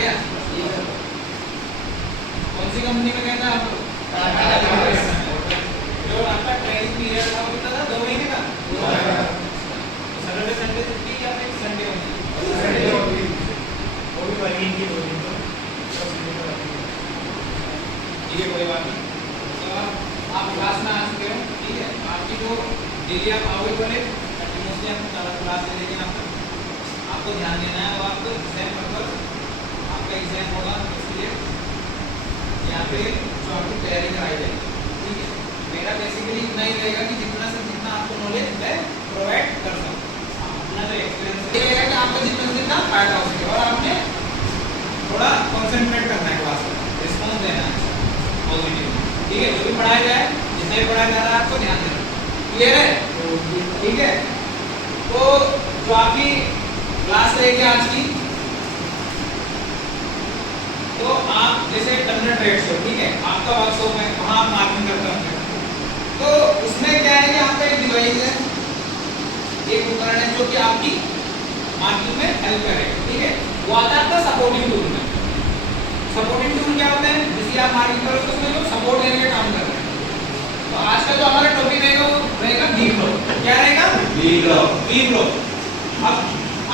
गया। कौन सी कंपनी में कहता है आपको? जो आपका ट्रेनिंग पीरियड था वो कितना था? 2 महीने का। सैटरडे संडे छुट्टी या फिर संडे होगी? संडे होगी, वो भी वर्किंग की 2 दिन तो ठीक है, कोई बात नहीं। तो आप क्लास में आ चुके हो, ठीक है। आपकी जो डेली आप आओगे बोले कंटिन्यूसली आपको क्लास ले लेंगे। आपको ध्यान देना है। वो आपको एग्जाम पर्पस आपका एग्जाम होगा, इसलिए यहाँ पे जो आपकी तैयारी कराई जाएगी, ठीक है। मेरा बेसिकली इतना ही रहेगा कि जितना से जितना आपको नॉलेज मैं प्रोवाइड कर सकूँ। अपना जो एक्सपीरियंस ये रहेगा कि आपको जितना से जितना फायदा हो सके, और आपने थोड़ा कॉन्सेंट्रेट करना है क्लास में, रिस्पॉन्स देना है पॉजिटिव, ठीक है। जो भी पढ़ाया जाए, जितना भी पढ़ाया जा रहा है आपको ध्यान देना। क्लियर है? ठीक है। तो जो आपकी क्लास रहेगी आज की, तो आप जैसे टर्मिनल रेट शो, ठीक है, आपका वर्कशॉप है, वहां आप मार्किंग करते होंगे। तो उसमें क्या है कि आपका एक डिवाइस है, एक उपकरण है जो कि आपकी मार्किंग में हेल्प करेगा, ठीक है। वो आता है आपका सपोर्टिंग टूल में। सपोर्टिंग टूल क्या होता है? जिससे आप मार्किंग करोगे तो उसमें जो सपोर्ट देने का काम कर रहे हैं। तो आज का जो हमारा टॉपिक रहेगा वो रहेगा वी फ्लो। क्या रहेगा? V flow. अब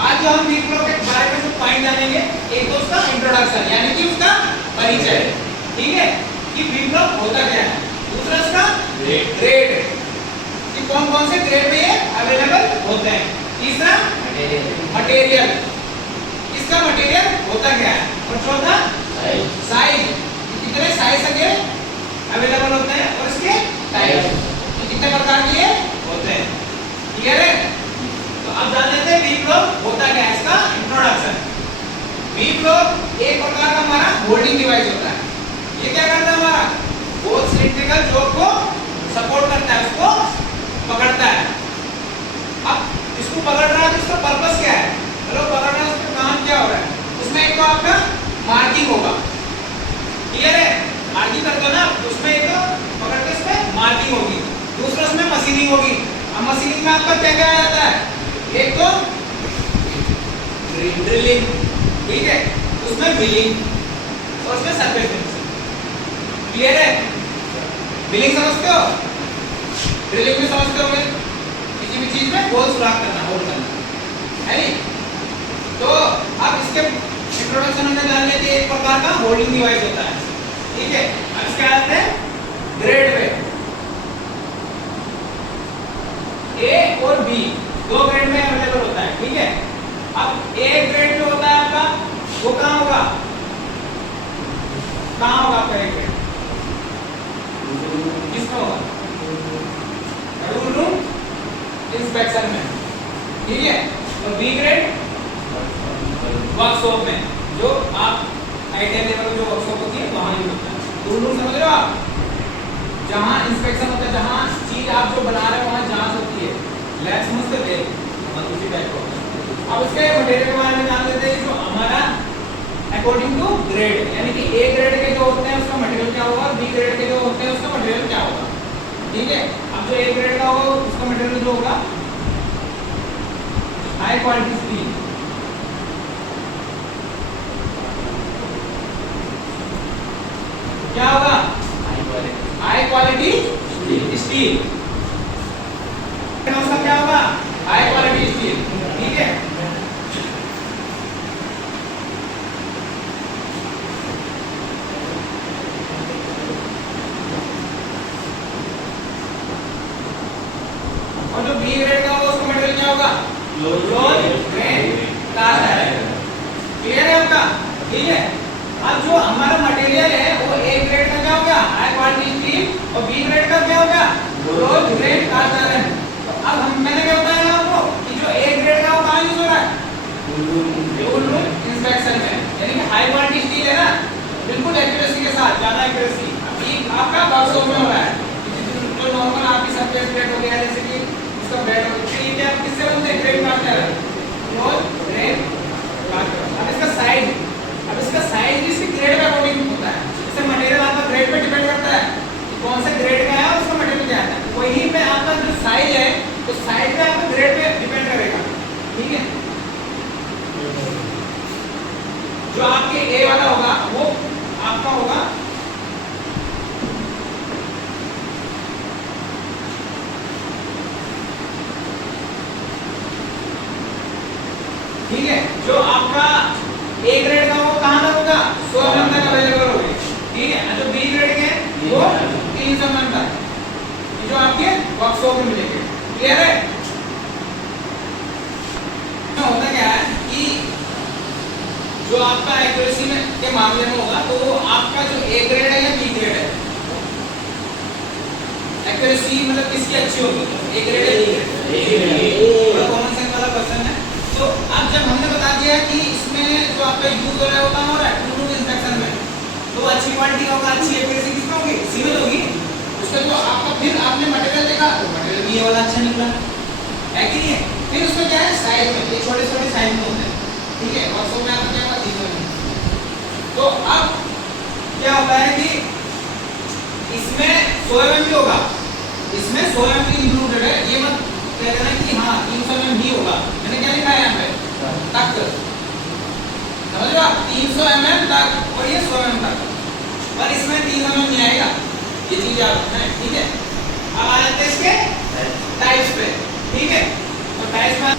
आज जो हम वी फ्लो के बारे में जो पॉइंट जानेंगे, एक तो उसका इंट्रोडक्शन यानी कि उसका परिचय, ठीक है, कि वी फ्लो होता क्या है। दूसरा उसका ग्रेड, कि कौन कौन से ग्रेड में ये अवेलेबल होते हैं। तीसरा मटेरियल, इसका मटेरियल होता क्या है। और चौथा साइज, कितने साइज के अवेलेबल होते हैं और इसके टाइप कितने प्रकार के होते हैं। क्लियर है? तो अब जान लेते हैं वी फ्लो होता क्या है, इसका इंट्रोडक्शन। वी फ्लो एक प्रकार का हमारा होल्डिंग डिवाइस होता है। ये क्या करता है? हमारा वो सिलिंड्रिकल जॉब को सपोर्ट करता है, उसको पकड़ता है। अब इसको पकड़ रहा है तो इसका पर्पस क्या है? चलो पकड़ रहा है, उसका काम क्या हो रहा है? उसमें एक तो आपका मार्किंग होगा। क्लियर है? मार्किंग करते हो ना, उसमें एक पकड़ के इसमें मार्किंग होगी। दूसरा उसमें मशीनिंग होगी। अब मशीनिंग में आपका क्या क्या आ जाता है? एक तो ड्रिलिंग, ठीक है, उसमें मिलिंग और उसमें सरफेस फिनिशिंग। क्लियर है? मिलिंग समझते हो? ड्रिलिंग में समझते होंगे, किसी भी चीज में होल सुराख करना, होल करना, है नहीं? तो अब इसके इंट्रोडक्शन में जान लेते हैं एक प्रकार का होल्डिंग डिवाइस होता है, ठीक है। अब इसके आते हैं ग्रेड पे। ए और बी दो ग्रेड में अवेलेबल होता है, ठीक है। अब ए ग्रेड जो होता है आपका, वो कहाँ होगा? कहाँ होगा आपका ए ग्रेड? किसमें होगा? टूल रूम इंस्पेक्शन में, ठीक है। और बी ग्रेड वर्कशॉप में, जो आप आईटीआई लेवल जो वर्कशॉप होती है वहां यूज होता है। टूल रूम समझ रहे हो आप? जहां इंस्पेक्शन होता है, जहां चीज आप जो बना रहे हो वहां जांच होती है। लैब समझते थे, उसी टाइप का। अब इसके मटेरियल के बारे में जान लेते हैं। जो हमारा अकॉर्डिंग टू ग्रेड, यानी कि ए ग्रेड के जो होते हैं उसका मटेरियल क्या होगा, बी ग्रेड के जो होते हैं उसका मटेरियल क्या होगा, ठीक है। अब जो ए ग्रेड का होगा उसका मटेरियल जो होगा हाई क्वालिटी स्टील, क्या होगा? High quality steel. उसका क्या होगा? हाई क्वालिटी स्टील, ठीक है। और जो बी ग्रेड का होगा उसका मटेरियल क्या होगा? Low grade cast iron. Clear है आपका? ठीक है। अब जो हमारा मटेरियल है वो ए ग्रेड का क्या हो गया? High quality steel. और बी ग्रेड का क्या हो गया? Low grade cast iron. तो अब मैंने क्या बताया आपको कि जो ए ग्रेड का वो कहाँ यूज हो रहा है? टूल रूम इंस्पेक्शन में, यानी कि हाई क्वालिटी स्टील है ना, बिल्कुल एक्यूरेसी के साथ, ज्यादा एक्यूरेसी। अभी आपका वर्कशॉप में हो रहा है। जो नॉर्मल आपकी सरफेस प्लेट हो गया, जैसे कि उसका बेड हो गया, ये क्या किससे बनते हैं? Grade cast iron, low grade cast iron. अब इसका साइज, अब इसका साइज इसके ग्रेड पे अकॉर्डिंग होता है। इससे मटेरियल आपका ग्रेड पे डिपेंड करता है कि कौन सा ग्रेड का है और उसका मटेरियल क्या है। वही पे आपका जो साइज है, तो साइज पे आपका ग्रेड पे डिपेंड करेगा, ठीक है। जो आप आपके ए वाला होगा वो आपका होगा ठीक है, जो आपका ए ग्रेड का वो कहां तक होगा 100 mm तक अवेलेबल होगा, ठीक है। जो बी ग्रेड के वो 300 mm तक, जो आपके वर्कशॉप में मिलेंगे। क्लियर है? होता क्या है कि जो आपका एक्यूरेसी में के मामले में होगा तो वो आपका जो ए ग्रेड है या बी ग्रेड है, एक्यूरेसी मतलब किसकी अच्छी होगी, ए ग्रेड या बी ग्रेड, कॉमन सेंस वाला क्वेश्चन है। तो अब जब हमने बता दिया कि इसमें जो आपका यूज हो रहा है वो कहाँ हो रहा है, टू टू इंस्पेक्शन में, तो अच्छी क्वालिटी का होगा, अच्छी एक्यूरेसी किसमें होगी, सी में होगी। उसका जो आपका फिर आपने मटेरियल देखा तो मटेरियल भी ये वाला अच्छा निकला है कि नहीं है। फिर उसमें क्या है साइज में, ये छोटे छोटे साइज में होते हैं, ठीक है। वर्कशॉप में आपका क्या होगा 300 mm। तो अब क्या होता है कि इसमें 100 mm भी होगा, इसमें 100 mm इंक्लूडेड है, ये मत कहना कि हाँ 300 mm ही होगा। मैंने क्या लिखा है यहाँ पे तक, समझ लो आप 300 mm तक और ये 100 mm तक, पर इसमें 300 mm नहीं आएगा, ये चीज याद रखना है, ठीक है। अब आ जाते हैं इसके टाइप्स पे, ठीक है। तो टाइप्स में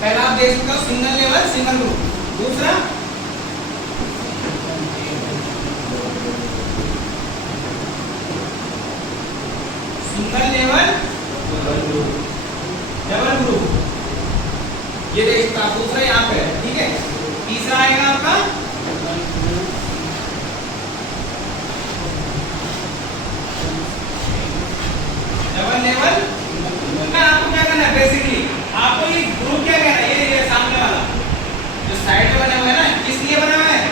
पहला आप देख सकते हो सिंगल लेवल सिंगल ग्रुप, दूसरा सिंगल लेवल डबल ग्रुप, ये देख सकते हो, दूसरा यहाँ पे है, ठीक है। तीसरा आएगा आपका डबल लेवल। आपको क्या करना है बेसिकली, आपको ये ग्रुप क्या कहना है, ये सामने वाला जो साइड में बने हुए हैं ना, किस लिए बने हुए हैं,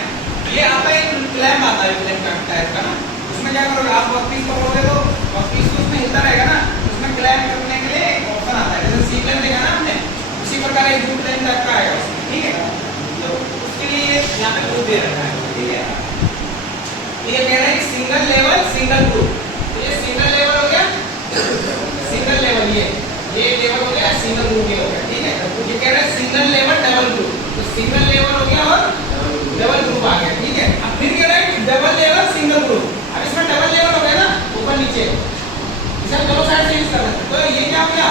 ये आपका एक क्लैंप आता है क्लैंप टाइप का ना, उसमें क्या करोगे आप वर्कपीस पकड़ोगे तो वर्कपीस तो उसमें हिलता रहेगा ना, उसमें क्लैंप करने के लिए एक ऑप्शन आता है, जैसे सी क्लैंप देखा ना आपने, उसी प्रकार एक ग्रुप क्लैंप टाइप का आएगा, ठीक है। तो उसके लिए यहाँ पे ग्रुप दे रखा है, ठीक है। ये कह रहा है सिंगल लेवल सिंगल ग्रुप, तो ये सिंगल लेवल हो गया, सिंगल लेवल ये लेवल हो गया, सिंगल ग्रुप ये हो गया, ठीक है। ये कह रहा है सिंगल लेवल डबल ग्रुप, तो सिंगल लेवल हो गया और डबल ग्रुप आ गया, ठीक है। अब फिर कह रहा है डबल लेवल सिंगल ग्रुप, अब इसमें डबल लेवल हो गया ना ऊपर नीचे, इसे हम दोनों साइड से यूज कर सकते हैं, तो ये क्या हो गया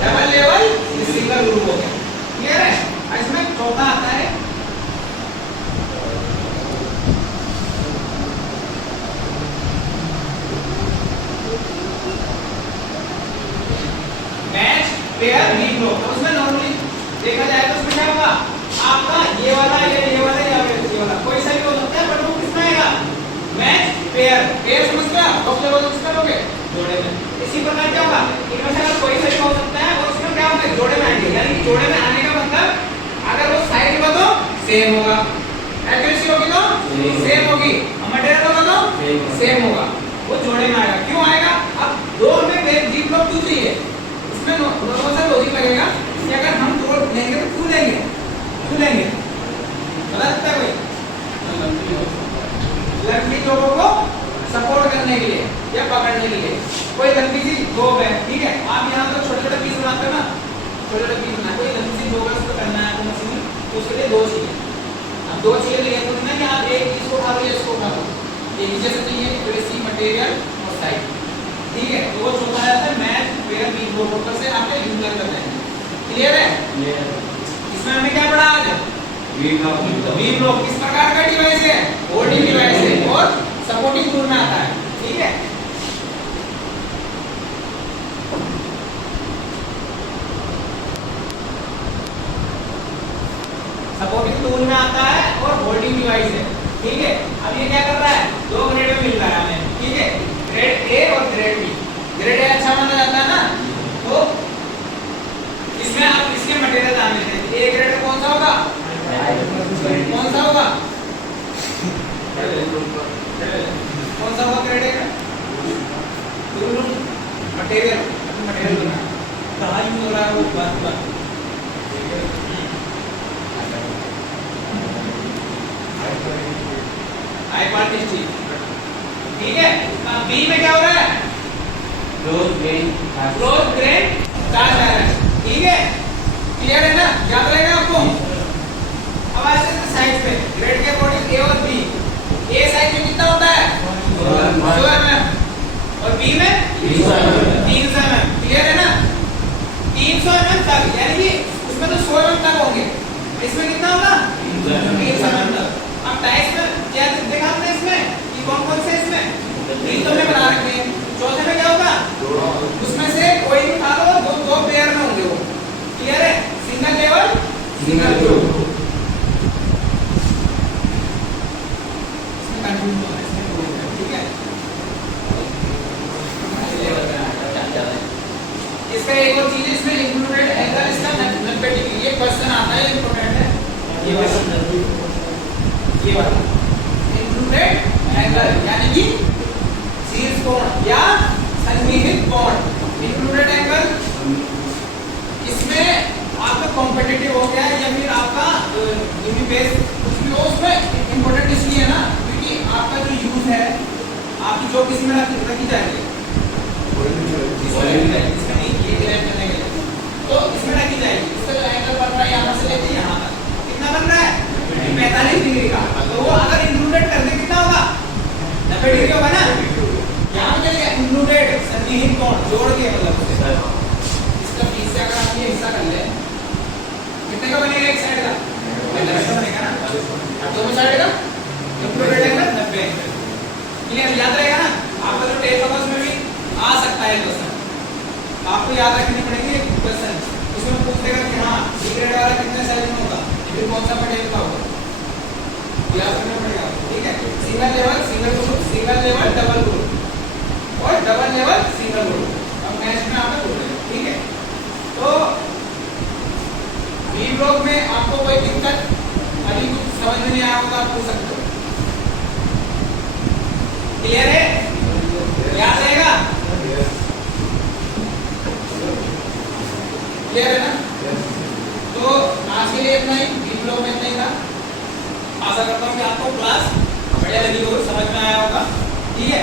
डबल लेवल सिंगल ग्रुप हो गया, क्लियर है। अब इसमें चौथा आता है मैच पेयर वी ब्लॉक। तो उसमें नॉर्मली देखा जाए तो उसमें क्या होगा आपका ये वाला या ये वाला कोई सा भी हो सकता है, बट वो किसमें आएगा मैच पेयर, पेयर समझ गया, फर्स्ट लेवल यूज करोगे जोड़े में। इसी प्रकार क्या होगा इनमें से अगर कोई सा भी हो सकता है और उसमें क्या होगा जोड़े में आएंगे, यानी जोड़े में आने का मतलब अगर वो साइज होगा तो सेम होगा, एक्यूरेसी होगी तो सेम होगी, मटेरियल होगा तो सेम होगा, वो जोड़े में आएगा। क्यों आएगा, अब दो में वी ब्लॉक क्यों चाहिए, इसमें नॉर्मल सा लॉजिक लगेगा कि अगर हम जोड़ लेंगे तो क्यों लेंगे बता सकता है कोई, लंबी जोड़ों को सपोर्ट करने के लिए या पकड़ने के लिए, कोई लंबी सी जोब है, ठीक है। आप यहाँ तो छोटे छोटे पीस बनाते हो ना, छोटे छोटे पीस बनाते, कोई लंबी सी जोब है उसको करना है आपको मशीन में, तो उसके लिए दो चाहिए। अब दो चाहिए तो ये तो नहीं कि आप एक चीज को उठा लो या इसको उठा लो, ये नीचे से चाहिए एक्यूरेसी मटेरियल और साइज, ठीक है। तो वो चौथा जाता है मैच पेयर वी ब्लॉक से आप यूज करते हैं, क्लियर है। इसमें हमने क्या पढ़ा आज, वी ब्लॉक किस प्रकार का डिवाइस है, होल्डिंग डिवाइस है और सपोर्टिंग टूल में आता है, ठीक है। सपोर्टिंग टूल में आता है और होल्डिंग डिवाइस है, ठीक है। अब ये क्या कर रहा है दो ग्रेड में मिल रहा है हमें, ठीक है, ग्रेड ए और ग्रेड बी। ग्रेड ए अच्छा माना जाता है ना, तो इसमें आप इसके मटेरियल डाल देते हैं, ए ग्रेड कौन सा होगा कौन सा होगा ग्रेड ए का मटेरियल बना कहाँ यूज हो रहा है वो बात हाई क्वालिटी स्टील, ठीक है। बी में क्या हो रहा है क्लोज ग्रेन कास्ट आयरन, ठीक है, क्लियर है ना, याद रहेगा आपको। इसमें कंटिन्यू होना है, इसमें ग्रुप है, ठीक है। इसका एक और चीज है, इसमें इंक्लूडेड एंगल इसका 90 डिग्री, ये क्वेश्चन आता है, इंपॉर्टेंट है ये वाला इंक्लूडेड एंगल, यानी कि शीर्ष कोण या सन्निहित कोण। इंक्लूडेड एंगल इसमें आपका कॉम्पिटिटिव हो गया या फिर आपका यूनि बेस कुछ भी हो, उसमें इंपॉर्टेंट इसलिए है ना क्योंकि आपका जो यूज है आपकी जो किसी में रखी जाएगी, इसमें नहीं, ये ग्रेड करने के लिए तो इसमें रखी जाएगी। इसका जो एंगल बन रहा है यहाँ से लेके यहाँ तक कितना बन रहा है 45 डिग्री का, तो वो अगर इंक्लूडेड कर दे कितना होगा 90 डिग्री होगा ना। यहाँ पे क्या इंक्लूडेड सन्निहित कोण जोड़ के मतलब इसका बीच से अगर आप ये हिस्सा कर ले कितने का बनेगा, एक साइड का बनेगा ना, दोनों साइड का इंक्लूडेड एंगल 90 एंगल। क्लियर, याद रहेगा ना आपका जो टेस्ट होगा उसमें भी आ सकता है क्वेश्चन, आपको याद रखनी पड़ेगी क्वेश्चन, उसमें पूछ देगा कि हाँ डी ग्रेड वाला कितने साइज में होगा, फिर कौन सा मटेरियल का होगा, याद रखना पड़ेगा, ठीक है। सिंगल लेवल डबल ग्रुप और डबल लेवल सिंगल ग्रुप, अब मैच में आपका ग्रुप है, ठीक है। तो बी ब्लॉक में आपको कोई दिक्कत अभी कुछ समझ में नहीं आया होगा, आप पूछ सकते हो। क्लियर है, याद रहेगा, क्लियर है ना। तो आज के लिए इतना ही, बी ब्लॉक में इतना ही था। आशा करता हूँ कि आपको क्लास बढ़िया लगी होगी, समझ में आया होगा, ठीक है।